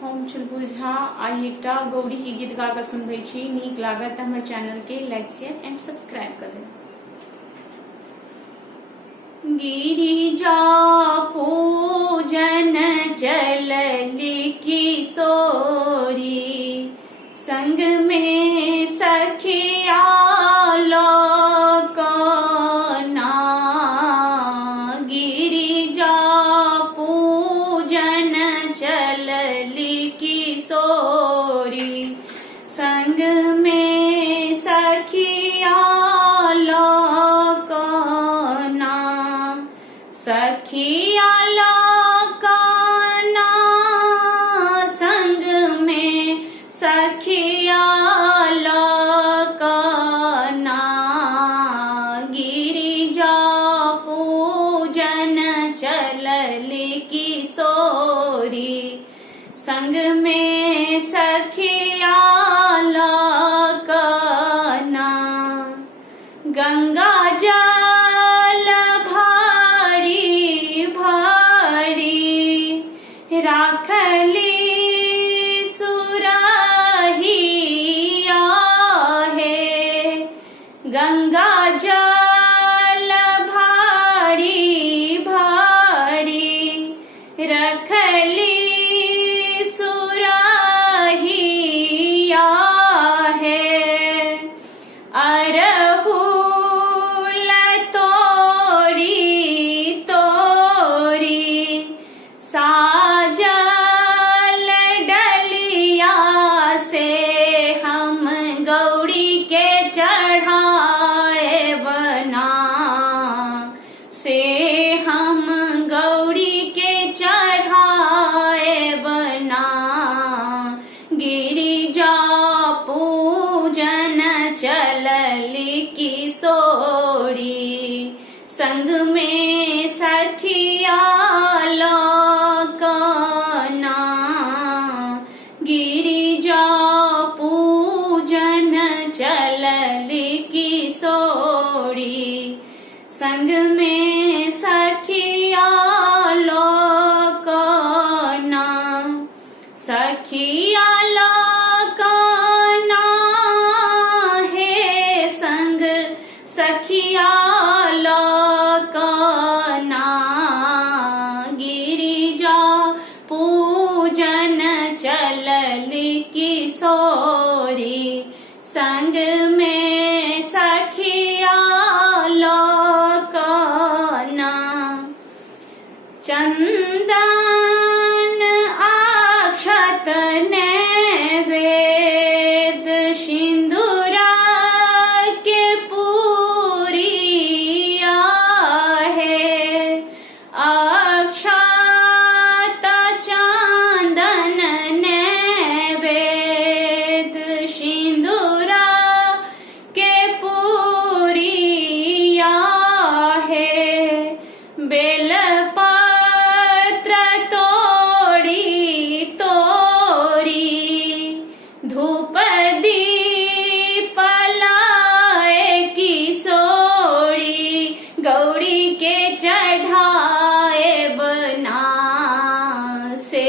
हम चुलबुल झा आई एकटा गौरी के गीत गा कऽ सुनबै छी। नीक लागत तऽ हमर चैनल के लाइक शेयर एंड सब्सक्राइब कर देब। गिरिजा पूजन चलली किशोरी, संग में सखिया लोकना। गिरिजा पूजन चलली किशोरी, संग में सखिया लोकना। सखिया लोकना संग में सखिया लोकना। गिरिजा पूजन चलली किशोरी, संग में सखिया लोकना। गंगा जल भारी भारी राखली सुरहिया है। गंगा जल भारी भारी रखली सुरहिया है। अरहुल तोरी तोरी साजल डलिया से, हम गौरी के चढ़ाए बना। से हम गौरी के चढ़ाए बना। गिरिजा पूजन चलली किशोरी, संग में सखिया लोकना। गिरिजा पूजन चलली किशोरी, संग में सखिया लोकना। सखिया लोकना है संग सखिया लोकना। गिरिजा पूजन चलली किशोरी, संग में सखिया लोकना। चंदन अक्षत नैवेद सिंदूरा के पूरिया है। अक्षत चंदन नैवेद सिंदूरा के पूरिया है। बेलपत्र तोड़ी तोड़ी धूप दीप लाए किशोरी, गौरी के चढ़ाए बना। से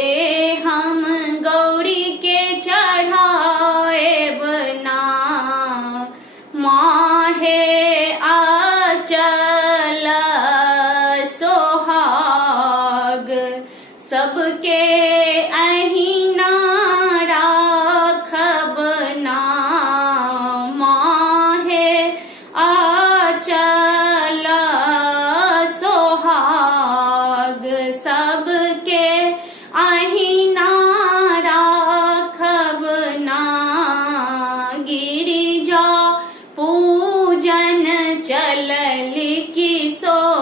हम गौरी के चढ़ाए बना। माहे आचल सोहाग, सबके अहिना राखब ना। माहे आचल सोहाग, सबके अहिना राखब ना। गिरिजा पूजन चलली किशोरी,